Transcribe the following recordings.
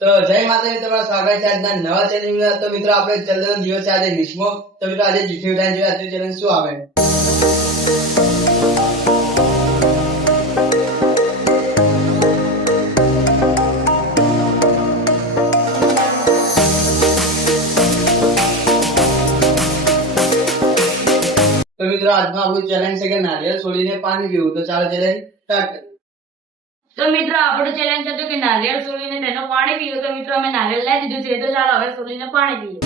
તો જય માતાજી, તમારું સ્વાગત છે આજના નવા ચેલેન્જ માં। તો મિત્રો આપણે ચેલેન્જ જોયો છે આજે વિશ્વ। તો મિત્રો આજે જીઠી ઉઠાઈને જોઈએ આજનું ચેલેન્જ શું આવે। તો મિત્રો આજનું આપણું ચેલેન્જ છે કે નારિયેળ છોડીને પાણી પીવું। તો ચાલો ચેલેન્જ સ્ટાર્ટ કરીએ। તો મિત્રો આપણું ચેલેન્જ હતું કે નારિયેળ સોલીને તેનું પાણી પીવું। તો મિત્રો અમે નારિયેળ લઈ દીધું છે, તો ચાલો હવે સોલીને પાણી પીએ।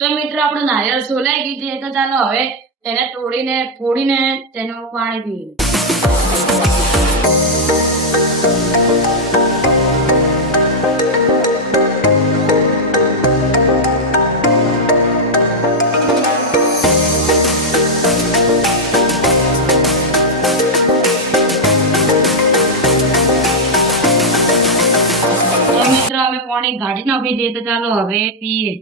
તો મિત્રો આપણું નારિયેળ સોલાઈ ગયું છે, તો ચાલો હવે તેને તોડીને ફોડીને તેનું પાણી પીએ। તો મિત્રો અમે પાણી કાઢી નાખી દઈએ, તો ચાલો હવે પીએ।